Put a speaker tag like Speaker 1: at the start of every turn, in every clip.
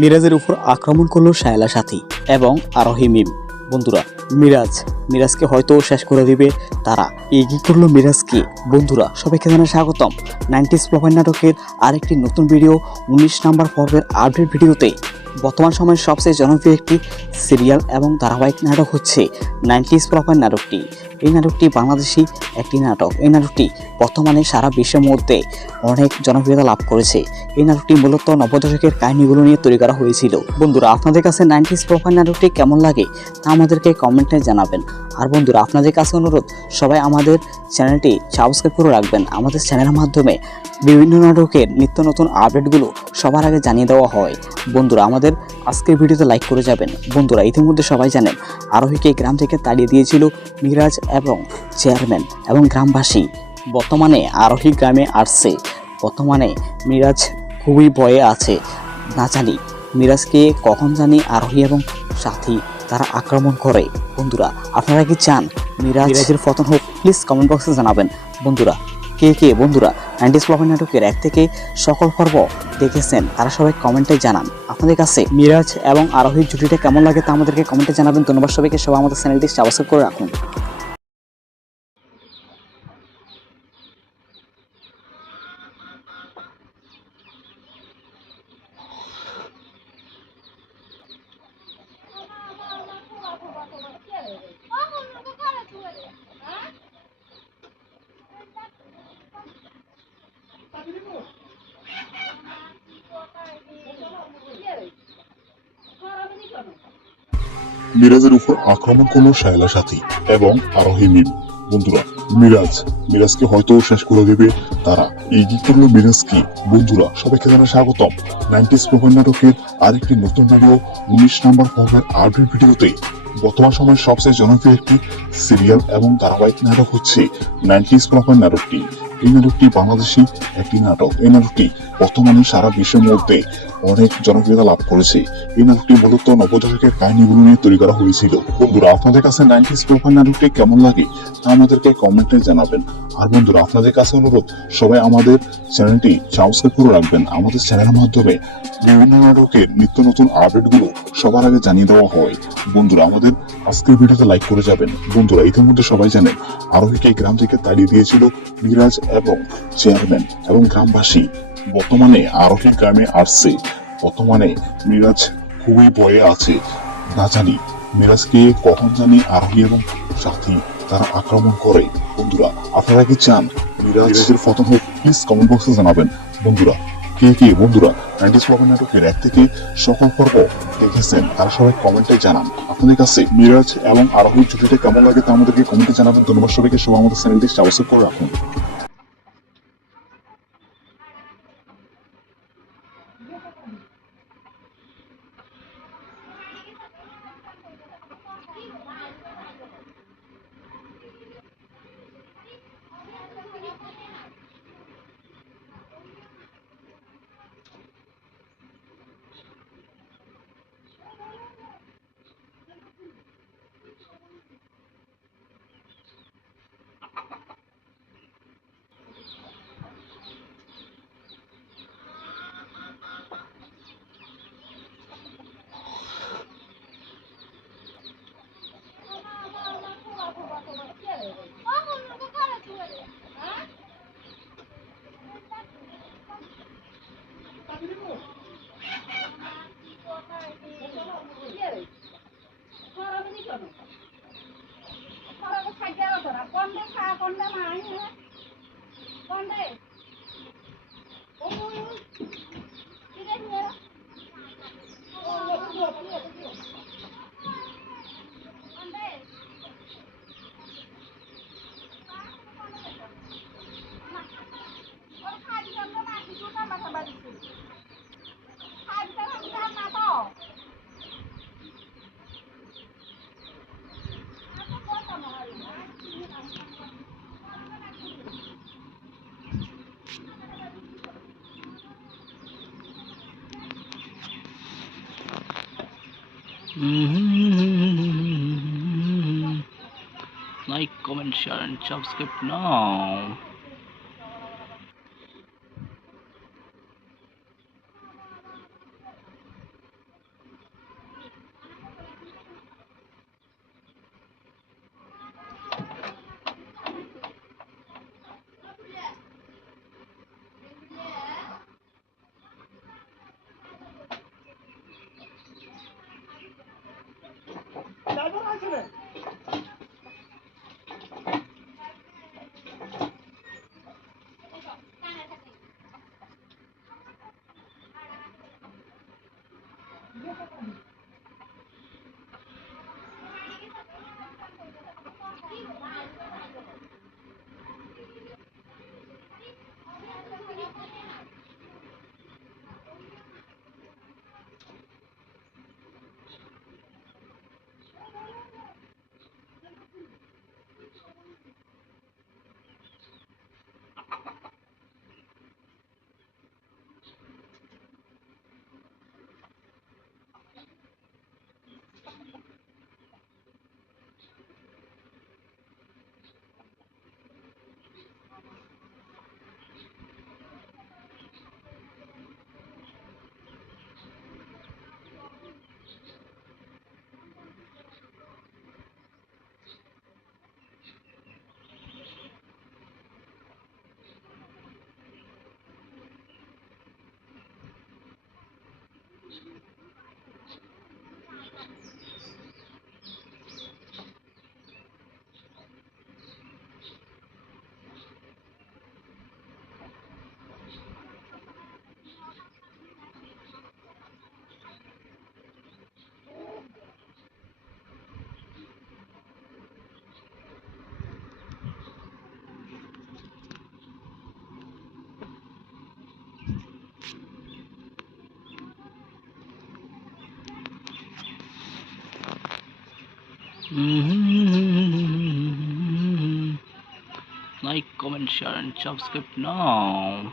Speaker 1: মিরাজের উপর আক্রমণ করল শায়লা সাথী এবং আরোহী মিম। বন্ধুরা, মিরাজ, মিরাজকে হয়তো শেষ করে দিবে তারা। এগিয়ে করল মিরাজকে। বন্ধুরা, সবাইকে জানাই স্বাগতম। নাইনটিস প্রোফাইল নাটকের আরেকটি নতুন ভিডিও উনিশ নাম্বার পর্বের আপডেট ভিডিওতে। বর্তমান সময়ের সবচেয়ে জনপ্রিয় একটি সিরিয়াল এবং ধারাবাহিক নাটক হচ্ছে নাইনটিস প্রোফাইল নাটকটি। এই নাটকটি বাংলাদেশি একটি নাটক। এই নাটকটি বর্তমানে সারা বিশ্বের মধ্যে অনেক জনপ্রিয়তা লাভ করেছে। এই নাটকটি মূলত নবদশকের কাহিনীগুলো নিয়ে তৈরি করা হয়েছিল। বন্ধুরা, আপনাদের কাছে নাইনটিস প্রোফাইল নাটকটি কেমন লাগে তা আমাদেরকে কমেন্টে জানাবেন। আর বন্ধুরা, আপনাদের কাছে অনুরোধ, সবাই আমাদের চ্যানেলটি সাবস্ক্রাইব করে রাখবেন। আমাদের চ্যানেলের মাধ্যমে বিভিন্ন নাটকের নিত্য নতুন আপডেটগুলো সবার আগে জানিয়ে দেওয়া হয়। বন্ধুরা, আমাদের আজকের ভিডিওতে লাইক করে যাবেন। বন্ধুরা, ইতিমধ্যে সবাই জানেন, আরোহীকে গ্রাম থেকে তাড়িয়ে দিয়েছিল মিরাজ এবং চেয়ারম্যান এবং গ্রামবাসী। বর্তমানে আরোহী গ্রামে আসছে। বর্তমানে মিরাজ খুবই ভয়ে আছে। না জানি, মিরাজকে কখন জানি আরোহী এবং সাথী তারা আক্রমণ করে। বন্ধুরা, আপনারা কি চান? মিরাজ মিরাজের পতন হোক প্লিজ কমেন্ট বক্সে জানাবেন। বন্ধুরা, কে কে? বন্ধুরা নাইনটিস ফ্লপের নাটকের এক থেকে সকল পর্ব দেখেছেন, তারা সবাই কমেন্টে জানান। আপনাদের কাছে মিরাজ এবং আরোহীর জুটিটা কেমন লাগে তা আমাদেরকে কমেন্টে জানাবেন। ধন্যবাদ সবাইকে। সবাই আমাদের চ্যানেলটি সাবস্ক্রাইব করে রাখুন।
Speaker 2: মিরাজের উপর আক্রমণ করল শায়লা সাথী এবং আরোহী মিম। বন্ধুরা, মিরাজ, মিরাজকে হয়তো শেষ করে দেবে তারা। এগিয়ে করল মিরাজকে বন্ধুরা, সবাইকে জানাই স্বাগতম। নাইনটিস প্রোফাইল নাটকের আরেকটি নতুন ভিডিও উনিশ নাম্বার পর্বের আপডেট ভিডিওতে। বর্তমান সময়ের সবচেয়ে জনপ্রিয় একটি সিরিয়াল এবং ধারাবাহিক নাটক হচ্ছে নাইনটিস প্রোফাইল নাটকটি। এই নাটকটি বাংলাদেশি একটি নাটক। এই নাটকটি বর্তমানে সারা বিশ্বের মধ্যে অনেক জনপ্রিয়তা লাভ করেছে। এই নাটকটি মূলত নবদশকের কাহিনীগুলো নিয়ে তৈরি করা হয়েছিল। বন্ধুরা, আপনাদের কাছে নাইনটিস প্রোফাইল নাটকটি কেমন লাগে তা আমাদেরকে কমেন্টে জানাবেন। আর বন্ধুরা, আপনাদের কাছে অনুরোধ, সবাই আমাদের চ্যানেলটি সাবস্ক্রাইব করে রাখবেন। আমাদের চ্যানেলের মাধ্যমে বিভিন্ন নাটকের নিত্য নতুন আপডেটগুলো সবার আগে জানিয়ে দেওয়া হয়। বন্ধুরা, আমাদের আজকের ভিডিওতে লাইক করে যাবেন। বন্ধুরা, ইতিমধ্যে সবাই জানেন, আরোহীকে গ্রাম থেকে তাড়িয়ে দিয়েছিল মিরাজ এবং চেয়ারম্যান এবং গ্রামবাসী। বর্তমানে আরোহী গ্রামে আসছে। বর্তমানে মিরাজ খুবই ভয়ে আছে। না জানি মিরাজকে কখন জানি আরোহী এবং সাথী তারা আক্রমণ করে। বন্ধুরা, আপনারা কি চান মিরাজের পতন হোক প্লিজ কমেন্ট বক্সে জানাবেন। বন্ধুরা, কে কে? বন্ধুরা, নাইনটিস ফ্লপের নাটকের এক থেকে সকল পর্ব দেখেছেন, তারা সবাই কমেন্টে জানান। আপনাদের কাছে মিরাজ এবং আরোহীর জুটিটা কেমন লাগে তা আমাদেরকে কমেন্টে জানাবেন। ধন্যবাদ সবাইকে। সবাই আমাদের চ্যানেলটি সাবস্ক্রাইব করে রাখুন।
Speaker 3: Mm-hmm.
Speaker 1: Like, comment, share, and subscribe now.
Speaker 4: Come on, come on. Mm-hmm.
Speaker 5: Like, comment, share, and subscribe now.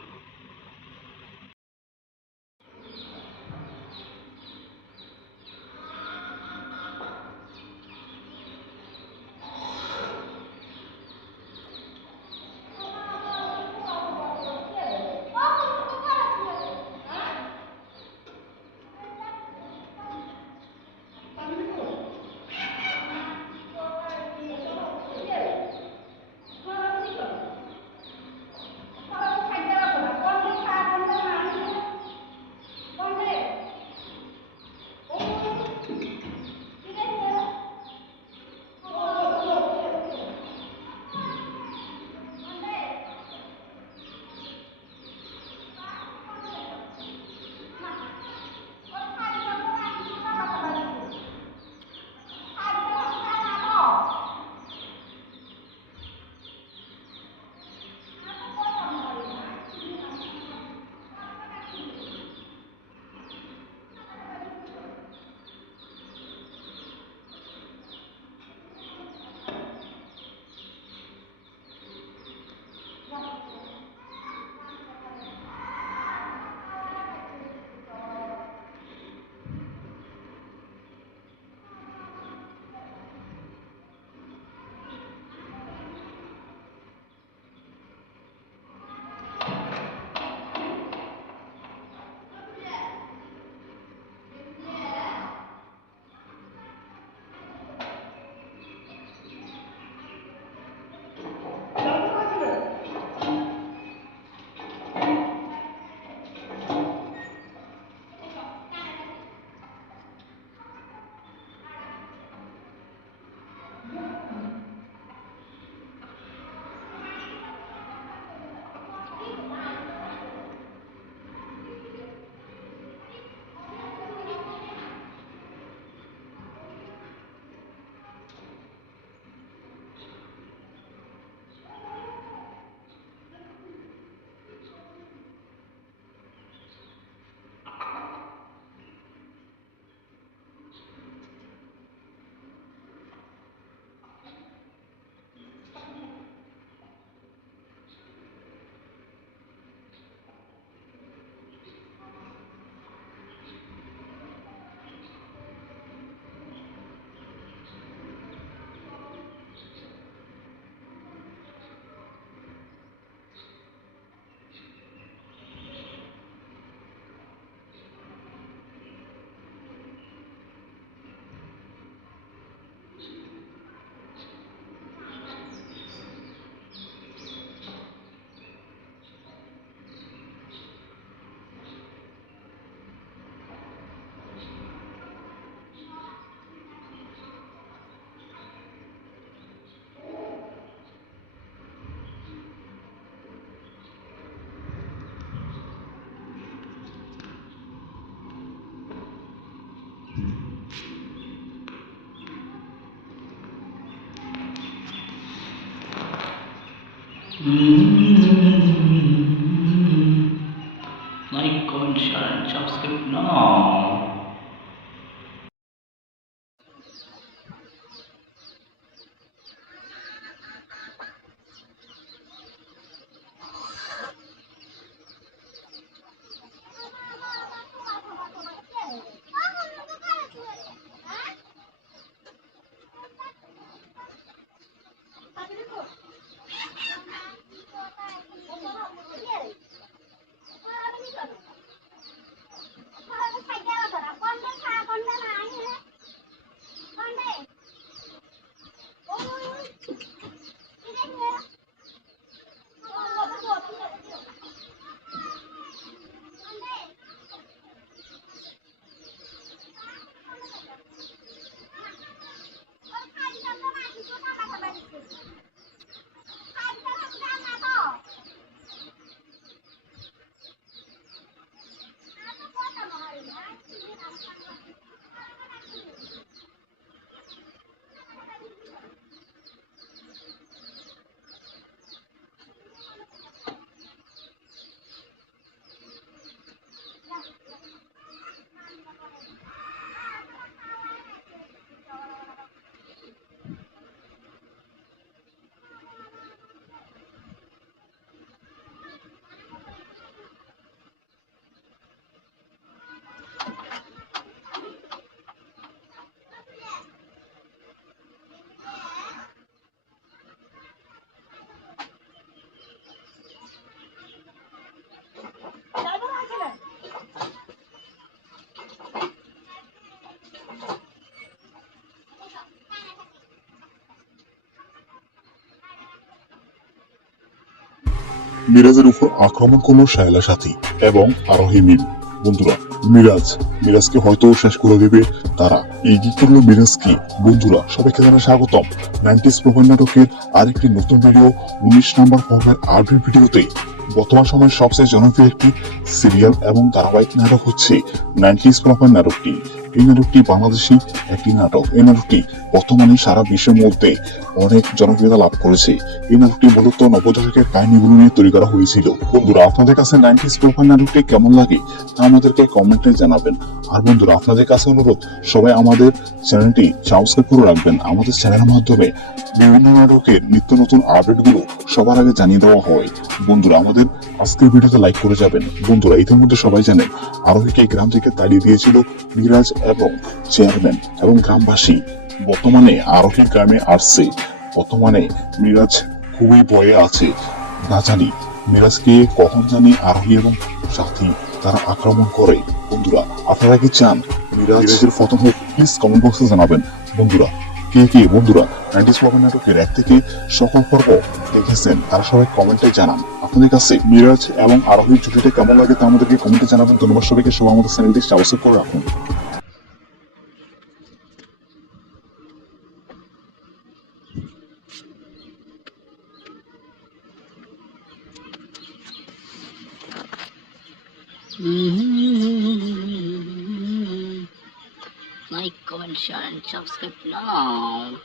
Speaker 2: 嗯 মিরাজের উপর আক্রমণ করল শায়লা সাথী এবং আরোহী মিম। বন্ধুরা, মিরাজ, মিরাজকে হয়তো শেষ করে দেবে তারা। এগিয়ে করল মিরাজ কি? বন্ধুরা, সবাইকে জানাই স্বাগতম। নাইনটিস প্রোফাইল নাটকের আরেকটি নতুন ভিডিও উনিশ নম্বর পর্বের আপডেট ভিডিওতে বর্তমান সময়ের সবচেয়ে জনপ্রিয় একটি সিরিয়াল এবং ধারাবাহিক নাটক হচ্ছে নাইনটিস প্রোফাইল নাটকটি। এই নাটকটি বাংলাদেশি একটি নাটক। এই নাটকটি বর্তমানে সারা বিশ্বের মধ্যে অনেক জনপ্রিয়তা লাভ করেছে। এই নাটকটি মূলত নবদশকের কাহিনীগুলো নিয়ে তৈরি করা হয়েছিল। বন্ধুরা, আপনাদের কাছে নাইনটিস প্রোফাইল নাটকটি কেমন লাগে তা আমাদেরকে কমেন্টে জানাবেন। আর বন্ধুরা, আপনাদের কাছে অনুরোধ, সবাই আমাদের চ্যানেলটি সাবস্ক্রাইব করে রাখবেন। আমাদের চ্যানেলের মাধ্যমে বিভিন্ন নাটকের নিত্য নতুন আপডেটগুলো সবার আগে জানিয়ে দেওয়া হয়। বন্ধুরা, আমাদের আজকের ভিডিওতে লাইক করে যাবেন। বন্ধুরা, ইতিমধ্যে সবাই জানেন, আরোহীকে গ্রাম থেকে তাড়িয়ে দিয়েছিল মিরাজ এবং চেয়ারম্যান এবং গ্রামবাসী। বর্তমানে আরোহী গ্রামে আসছে। বর্তমানে মিরাজ খুবই ভয়ে আছে। না জানি মিরাজকে কখন জানি আরোহী এবং সাথী তারা আক্রমণ করে। বন্ধুরা আপনারা কি চান মিরাজের পতন হোক প্লিজ কমেন্ট বক্সে জানাবেন। বন্ধুরা কে কে? বন্ধুরা নাইনটিস প্রবণ নাটকের এক থেকে সকল পর্ব দেখেছেন তারা সবাই কমেন্টে জানান। আপনাদের কাছে মিরাজ এবং আরোহীর জুটিটা কেমন লাগে তা আমাদেরকে কমেন্টে জানাবেন। ধন্যবাদ সবাইকে। সবাই আমাদের চ্যানেলটি সাবস্ক্রাইব করে রাখুন।
Speaker 5: Like, comment, share, and subscribe now.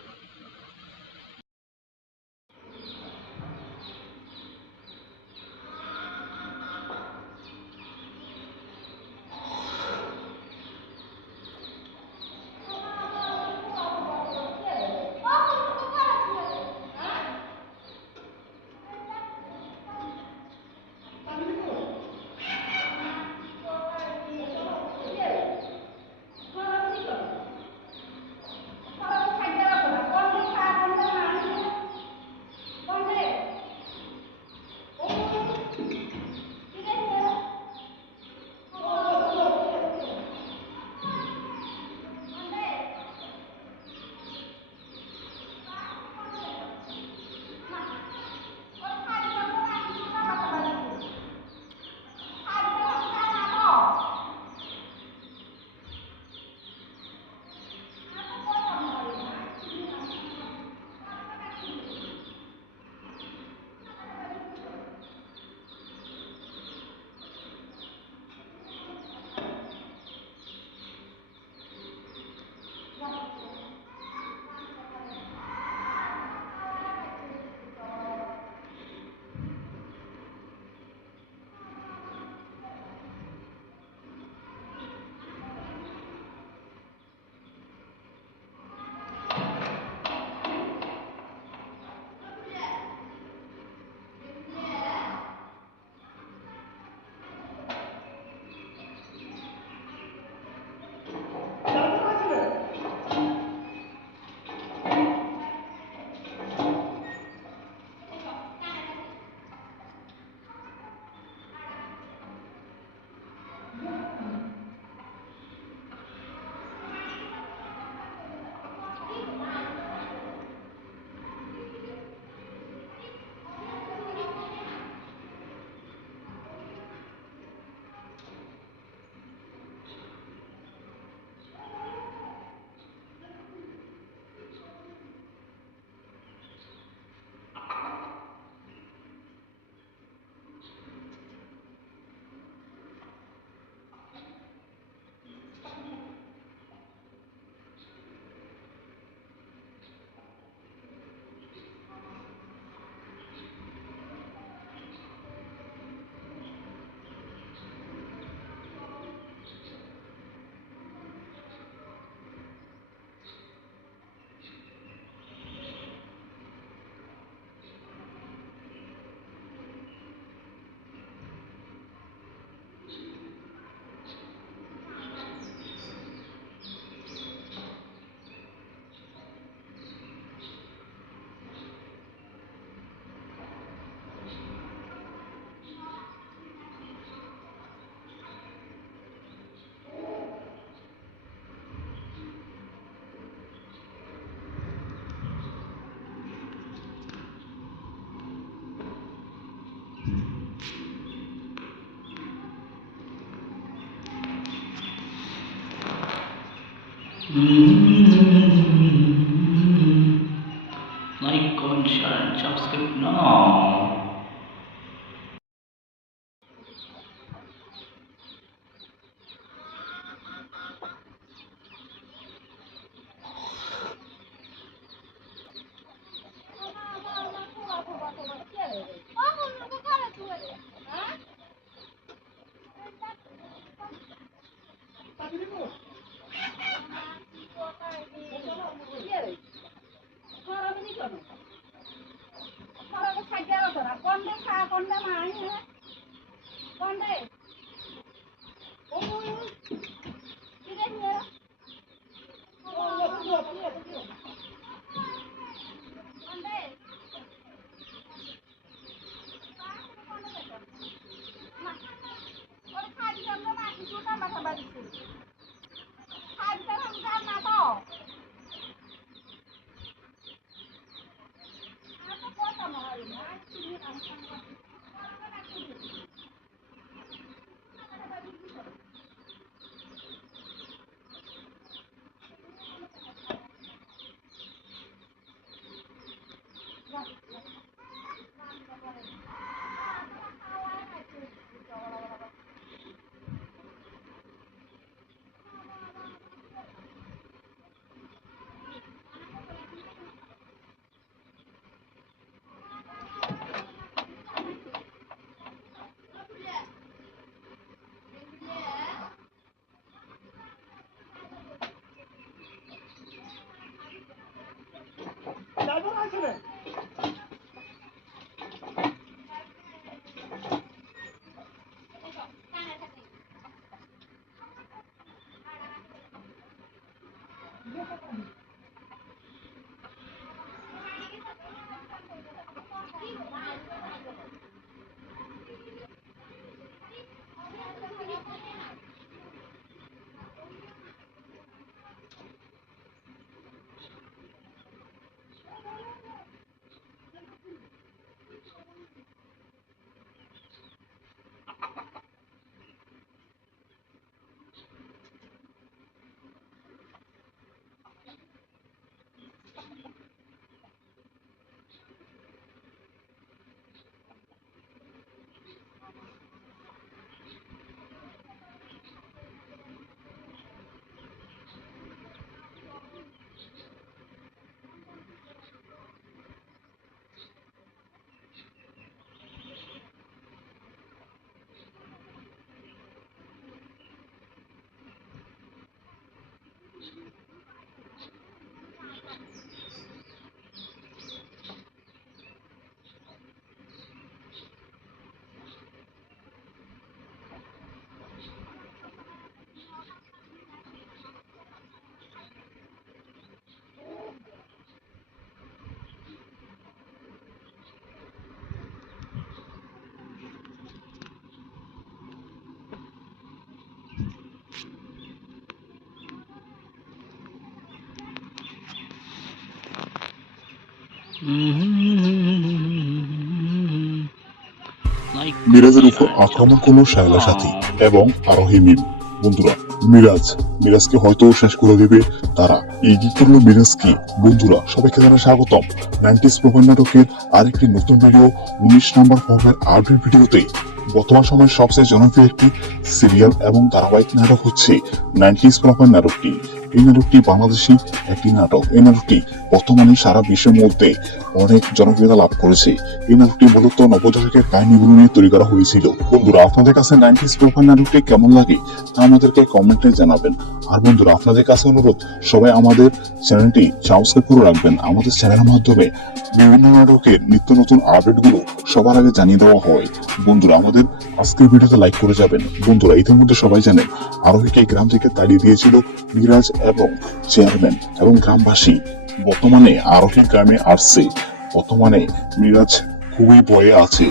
Speaker 5: Mm-hmm.
Speaker 4: Like, comment, share, and subscribe now.
Speaker 2: মিরাজের উপর আক্রমণ করল শায়লা সাথী এবং আরোহী মিম। বন্ধুরা, মিরাজ, মিরাজকে হয়তো শেষ করে দেবে তারা। এগিয়ে করল মিরাজ কি? বন্ধুরা, সবাইকে জানাই স্বাগতম। নাইনটিস প্রোগ্রাম নাটকের আরেকটি নতুন ভিডিও উনিশ নম্বর পর্বের আপডেট ভিডিওতে। বর্তমান সময়ের সবচেয়ে জনপ্রিয় একটি সিরিয়াল এবং ধারাবাহিক নাটক হচ্ছে নাইনটিস প্রোগ্রাম নাটকটি। এই নাটকটি বাংলাদেশি একটি নাটক। এই নাটকটি বর্তমানে সারা বিশ্বের মধ্যে অনেক জনপ্রিয়তা লাভ করেছে। এই নাটকটি মূলত নবদশকের কাহিনীগুলো নিয়ে তৈরি করা হয়েছিল। বন্ধুরা, আপনাদের কাছে নাইনটিস প্রোফাইল নাটকটি কেমন লাগে তা আমাদেরকে কমেন্টে জানাবেন। আর বন্ধুরা, আপনাদের কাছে অনুরোধ, সবাই আমাদের চ্যানেলটি সাবস্ক্রাইব করে রাখবেন। আমাদের চ্যানেলের মাধ্যমে বিভিন্ন নাটকের নিত্য নতুন আপডেটগুলো সবার আগে জানিয়ে দেওয়া হয়। বন্ধুরা, আমাদের আজকের ভিডিওতে লাইক করে যাবেন। বন্ধুরা, ইতিমধ্যে সবাই জানেন, আরোহীকে গ্রাম থেকে তাড়িয়ে দিয়েছিল মিরাজ এবং চেয়ারম্যান এবং গ্রামবাসী বর্তমানে আরোহী গ্রামে আসছে। বর্তমানে মিরাজ খুবই ভয়ে আছে।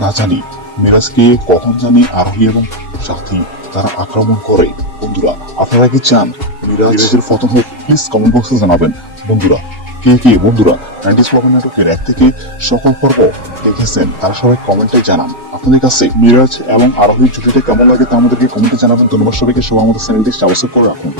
Speaker 2: না জানি মিরাজকে কখন জানি আরোহী এবং সাথী তারা আক্রমণ করে। বন্ধুরা আপনারা কি চান মিরাজের পতন হোক প্লিজ কমেন্ট বক্সে জানাবেন। বন্ধুরা কে কে? বন্ধুরা নাইনটিস প্রবলেম নাটকের এক থেকে সকল পর্ব দেখেছেন তারা সবাই কমেন্টে জানান। আপনাদের কাছে মিরাজ এবং আরোহীর জুটিটা কেমন লাগে তা আমাদেরকে কমেন্টে জানাবেন। ধন্যবাদ সবাইকে। সবাই আমাদের চ্যানেলটি সাবস্ক্রাইব করে রাখুন।